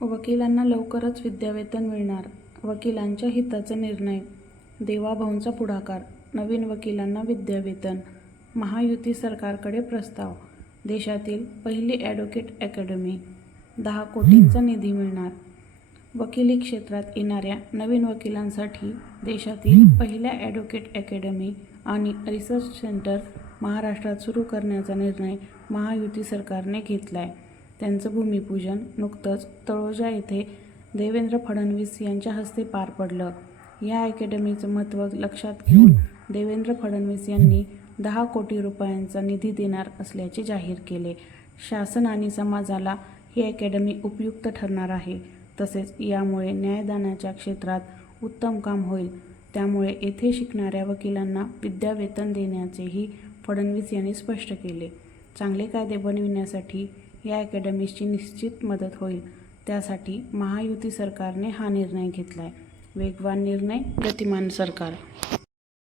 वकिलांना लवकरच विद्यावेतन मिळणार वकिलांच्या हिताचा निर्णय. देवाभाऊंचा पुढाकार नवीन वकिलांना विद्यावेतन महायुती सरकारकडे प्रस्ताव देशातील पहिली ॲडव्होकेट अकॅडमी दहा कोटींचा निधी मिळणार. वकिली क्षेत्रात येणाऱ्या नवीन वकिलांसाठी देशातील पहिल्या ॲडव्होकेट अकॅडमी आणि रिसर्च सेंटर महाराष्ट्रात सुरू करण्याचा निर्णय महायुती सरकारने घेतला आहे त्यांचं भूमिपूजन नुकतंच तळोजा येथे देवेंद्र फडणवीस यांच्या हस्ते पार पडलं. या अकॅडमीचं महत्त्व लक्षात घेऊन देवेंद्र फडणवीस यांनी दहा कोटी रुपयांचा निधी देणार असल्याचे जाहीर केले. शासन आणि समाजाला ही अकॅडमी उपयुक्त ठरणार आहे. तसेच यामुळे न्यायदानाच्या क्षेत्रात उत्तम काम होईल. त्यामुळे येथे शिकणाऱ्या वकिलांना विद्यावेतन देण्याचेही फडणवीस यांनी स्पष्ट केले. चांगले कायदे बनविण्यासाठी या अकॅडमीची निश्चित मदत होईल. त्यासाठी महायुती सरकारने हा निर्णय घेतला आहे वेगवान निर्णय गतिमान सरकार.